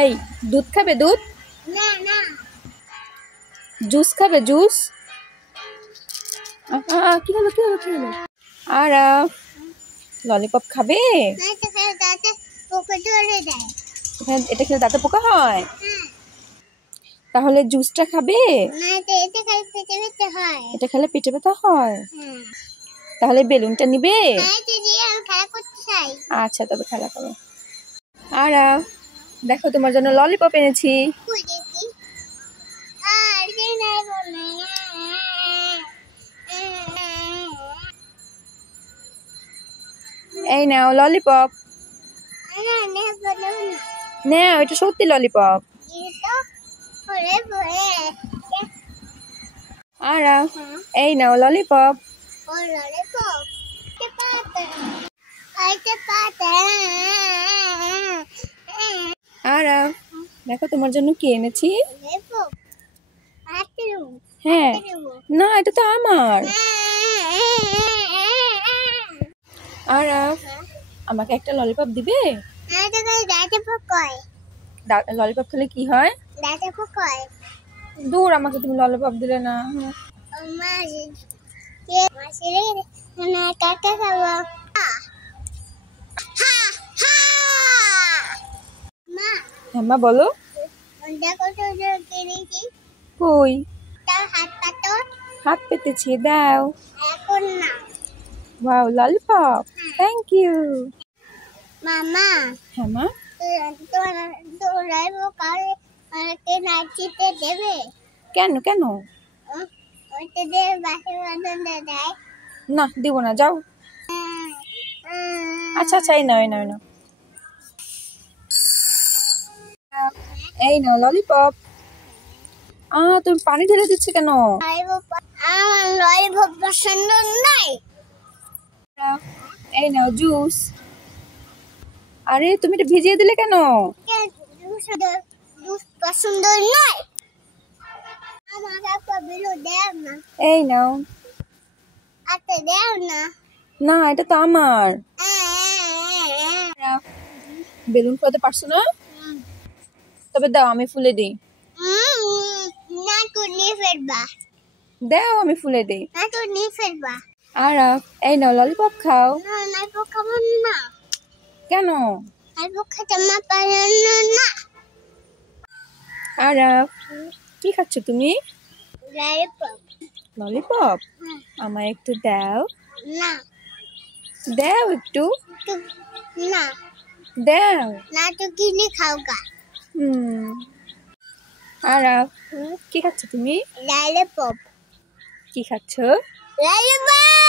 এই দুধ খাবে? দুধ না না জুস খাবে? জুস কি হলো কি হলো কি হলো? আর ললিপপ খাবে? না তো খেলে দাঁতে পোকা ধরে দেয়। এটা খেলে দাঁতে পোকা হয়? হ্যাঁ। তাহলে জুসটা খাবে? না তো এতে খালি পেটে ব্যথা হয়। এটা খেলে পেটে ব্যথা হয়? হ্যাঁ। তাহলে বেলুনটা নিবে? না তো দিয়ে আমি খেলা করতে চাই। আচ্ছা তবে খেলা করো। আর দেখো তোমার জন্য ললিপপ এনেছি। কই দেখি। আর যে নাই বলে। এই নাও ললিপপ। না না বলো না। নাও, এটা সত্যি ললিপপ। এটা পরে পরে আর এই নাও ললিপপ। ও ললিপপ তে পাতা আইতে পাতা। আর দেখো তোমার জন্য কি এনেছি। ললিপপ আতেরু হ্যাঁ না, এটা তো আমার। আর আমাকে একটা ললিপপ দিবে? ললিপপ খেলে কি হয়? দূর, আমাকে তুমি ললিপপ দিলে না। হ্যাঁ মা বলো। কই? হাত পেতেছি, দাও। এখন না ওয়াও ললিপপ, থ্যাংক ইউ। মামা হ্যাঁ মা। দেবে কেন কেন? না দিব না, যাও। আচ্ছা আচ্ছা, এই নাও এই নাও এই নাও। এই নাও ললিপপ। তুমি পানি ঢেলে দিচ্ছে কেন? আমার ললিপপ পছন্দ নাই। এই নাও জুস। আরে তুমি এটা ভিজিয়ে দিলে কেন? পছন্দ নয়। আমাকে একটা বিলু দেও না। এই নাও। আচ্ছা দেও না। না, এটা তো আমার। বেলুন ফোলাতে পারছো না? তবে দাও, আমি ফুলে দিই। না তুই নিয়ে ফেলবা। দাও, আমি ফুলে দিই। না তুই নিয়ে ফেলবা। আর এই নাও ললিপপ খাও। না ললিপপ খাবো না। কেন? ললিপপ খেতে মা পারে না। আর কি খাচ্ছ তুমি? ললিপপ। ললিপপ? আমায় একটু দাও। না দাও একটু। না দাও। না তুই কিনে খাও গা। আর কি খাচ্ছ তুমি? ললিপপ। কি খাচ্ছ? ললিপপ।